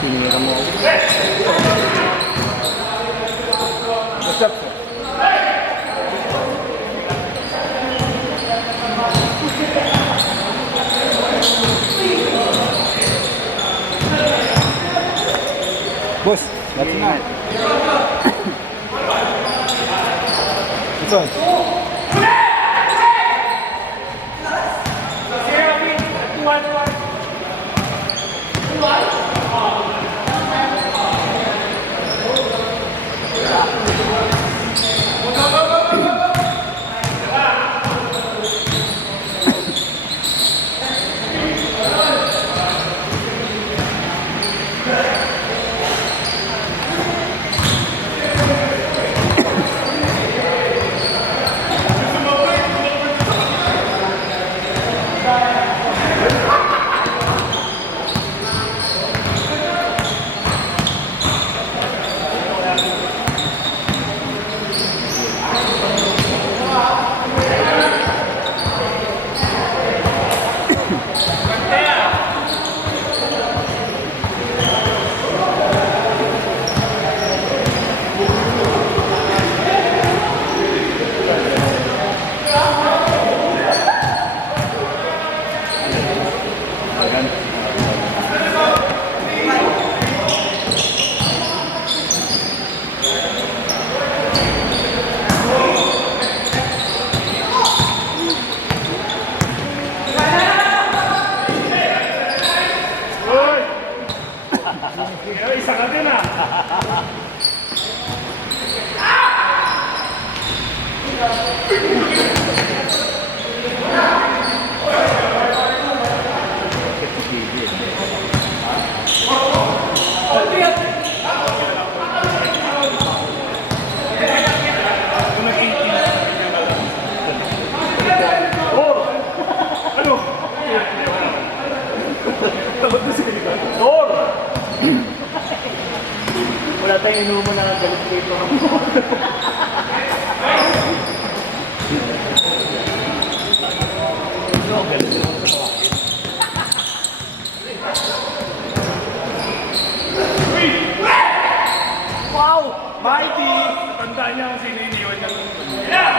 Sinira mo ako. What's up? Boss, that's not. Ito. Isa ka din ah. Wala tayong inuman na galit dito. Wow! Mighty! Tandaan niya kung sino iniwan niya. Yeah!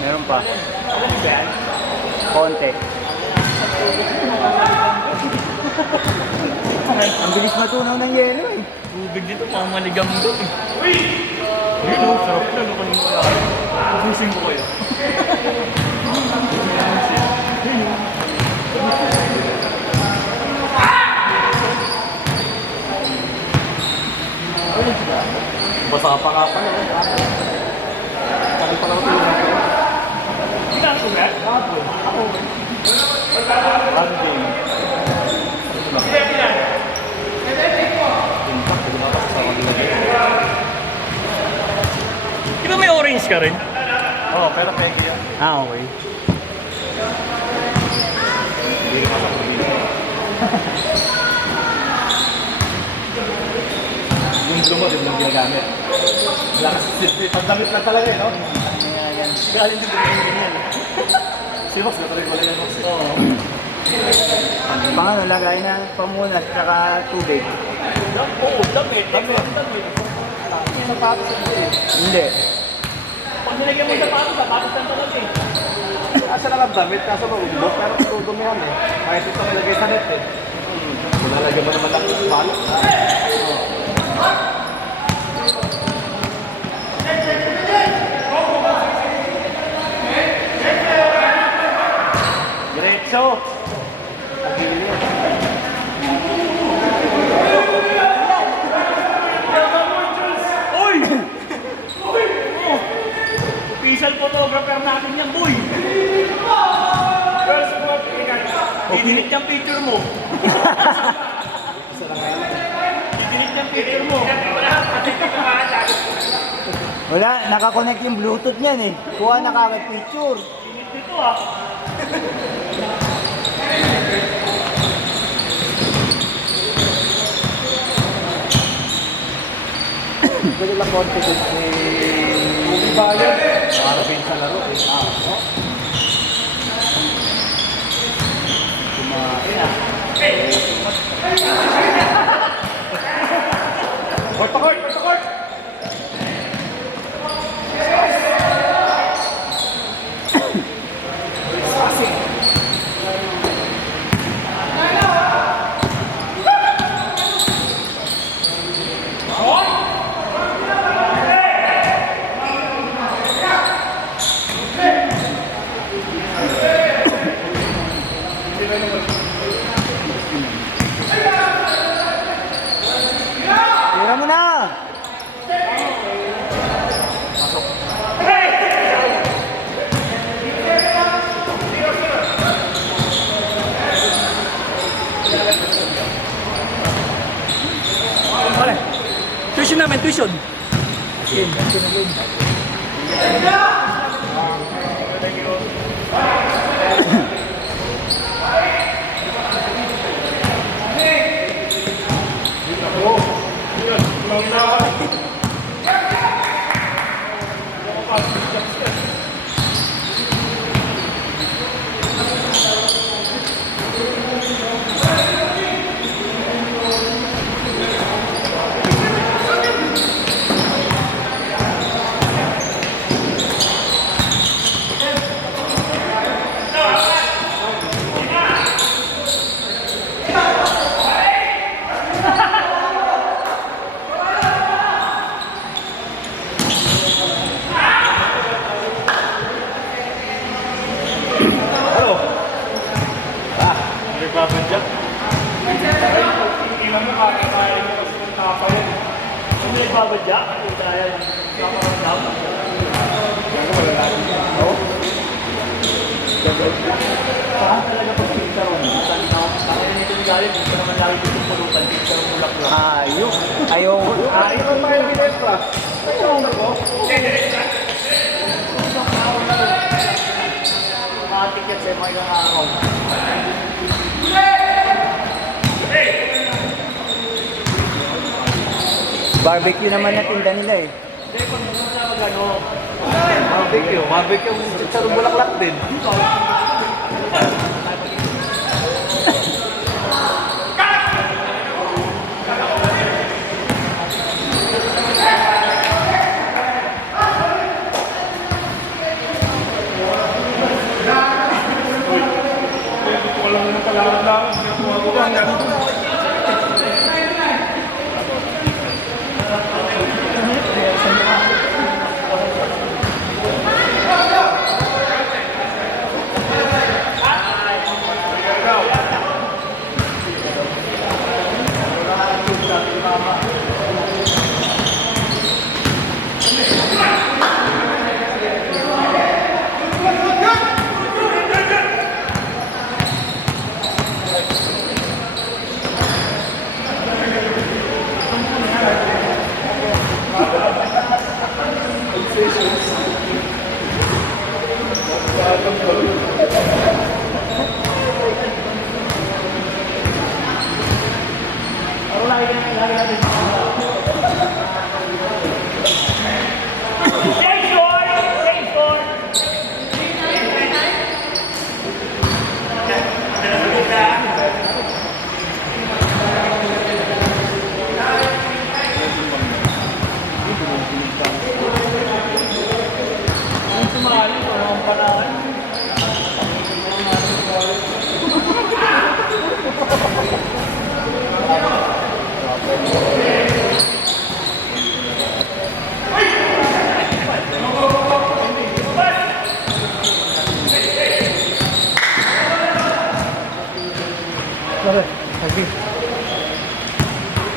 Meron pa. Konti. Ang bilis matunaw ng yelo eh. Tubig dito, mga maligam doon eh. Yun o, sarap na. Ano kanina wala. Pupusin ko kayo. Basa pa nga pala. Sabi pa lang ito yung Hindi na ako ba? ako. One day. Pila. Impact, lumabas sa kanila. Di ba may orange ka rin? Oo, pero peke yan. Ah, okay. Hindi naman ako dito. Yung dumo, din lang ginagamit. Wala kasi silbi. Pagdamit lang talaga eh, no? Galing din din yan. Si Max, napalig wala yung Max eh. Oo. Pang ano, lagay na pamunas saka tubig. Oo, damit. Damit. Sapatos sa dito eh. Hindi. Pag nilagyan mo yung sapatos lang talaga eh. Asa lang ang damit, kaso maubos, pero tudumihan eh. Kahit ito nilagay sa net eh. Wala Lalagyan mo naman ng balot. Diretso. Uy! Uy! Official photographer natin yan, boy! Idilit yung picture mo. Idilit yung picture mo. Wala, nakakonect yung Bluetooth niyan eh. Kuha na kagad picture. Idilit dito ah. Pwede lang konti dun ni Bayan. Para sa laro eh. No? Court to court! Court to court! Tira mo na! Pare, tuition namin, tuition. Ano? May babadyak. Ilan mo kakakain mo kasi ng tapa yun. Kung may babadya, yung kaya yung kakaramdam. Saan talaga pag pinta ron? Saan na? Saan na nito galit? Hindi ka naman lagi dito pulutan. Pinta ron mulak lang. Ayok. Ayaw. Ikaw pa yung binestra. Mga ticket sa mga ilang araw. Barbecue naman na tinda nila eh. Hindi, kung ano na magano, Barbecue. Barbecue. Sarong bulaklak din.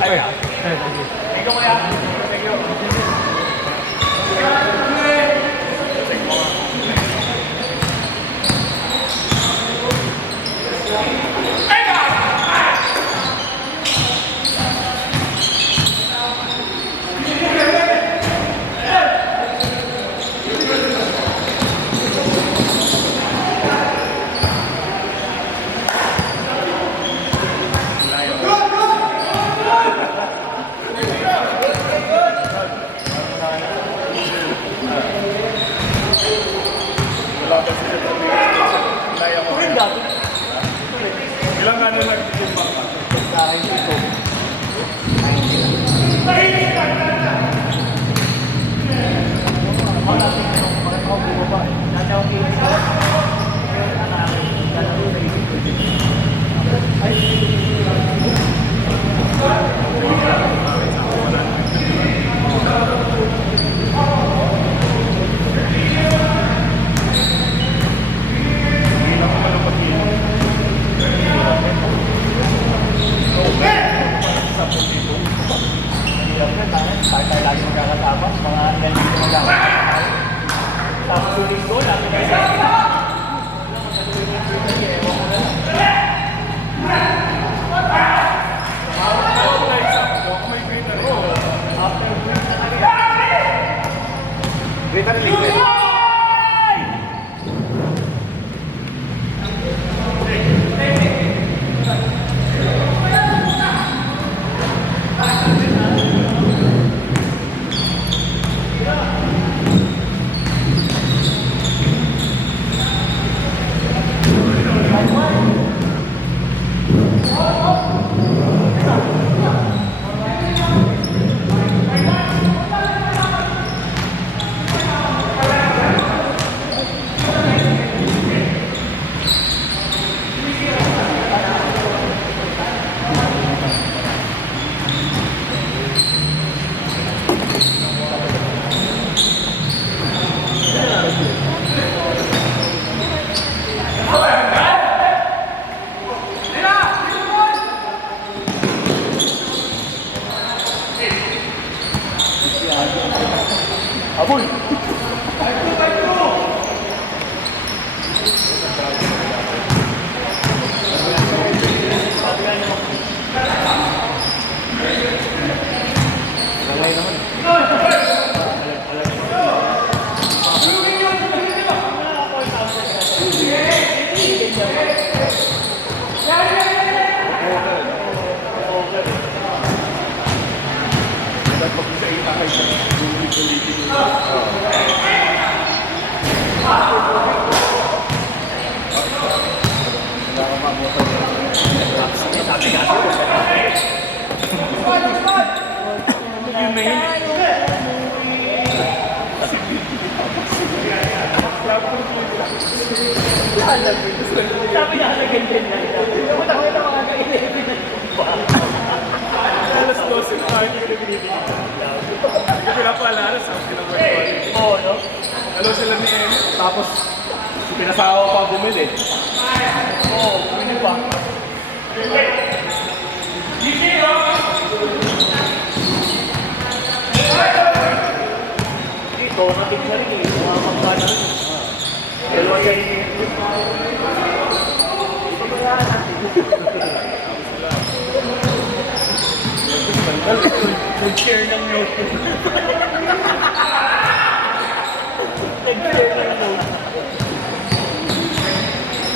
Ikaw kaya? Thank you. Wala pa sila sabi. Kaya mo. Ilang ano nag-team ba? Sa akin ito. Ako natin yung mga tao bumaba eh. Dati ako kinis ko. Tayo lagi magkakasama. Mga ilan dito magkakasama. Sa suling ko, lagi kayo sa Greater League. Aboy! Sabi niya na ganyan na. Pumunta ko na mga ka-11 na Alas 12 na hindi ko binibigyan. Hindi ko pinapaalala sa pinag-work. Oo, no? Alam sila ni Emmy. Tapos, pinasawa pa bumili. Oo, hindi pa. Dito, natin siya rin eh. Mga magkana rin. Dalawa siya rin eh. Pagkayaan natin. Nag-share ng note. Nag-share ng note.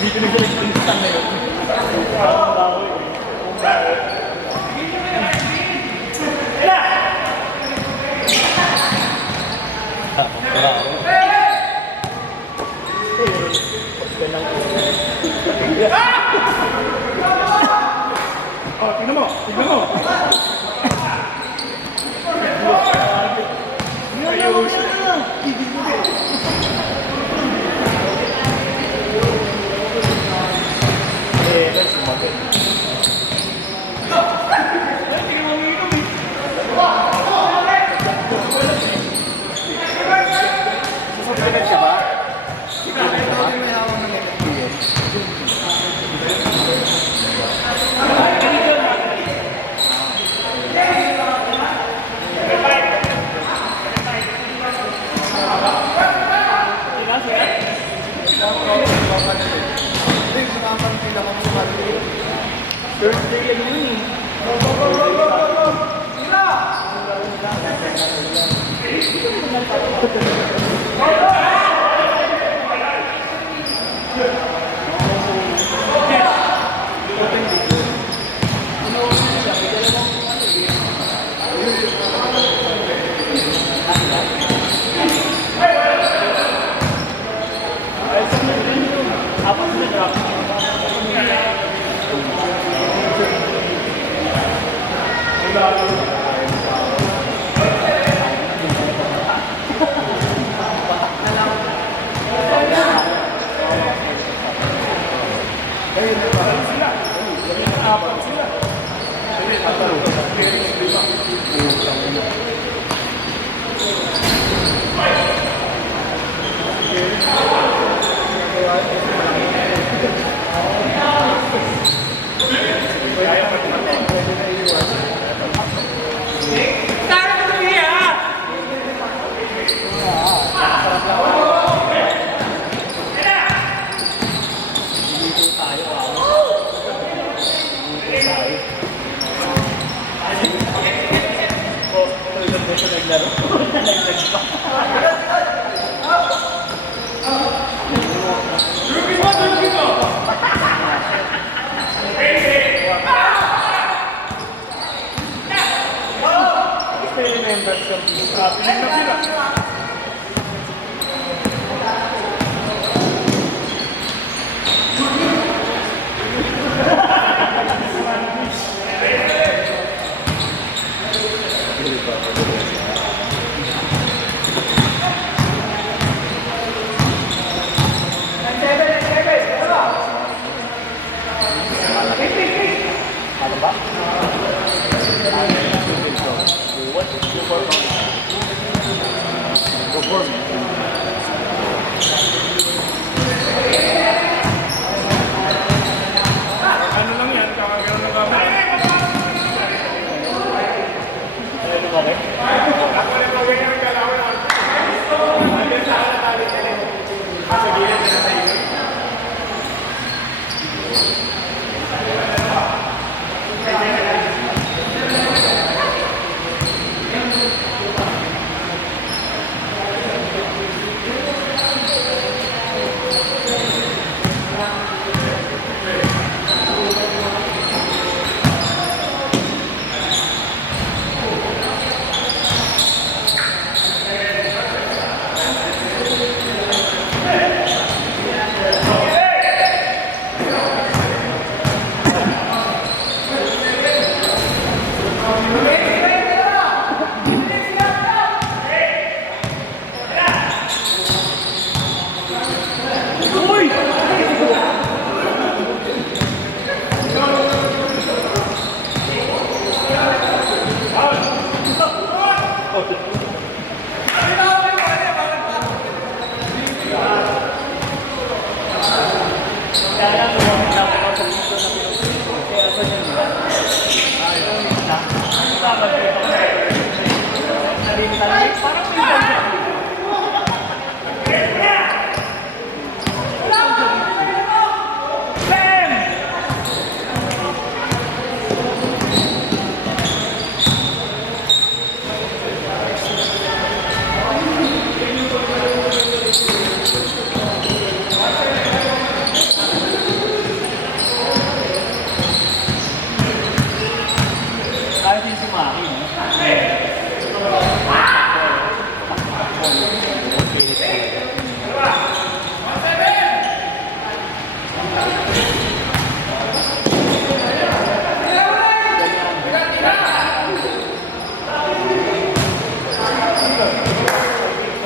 Dito na galit ng stand na yun. Ang baho eh. Ang baho. Oh, tignan mo! Tignan mo! Ayos! Susunod ka ba? Apat na drop.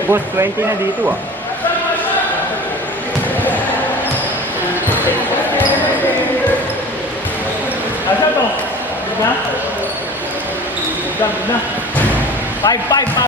Boss, 20 na dito ah. Asa to? Na? Na? 5-5.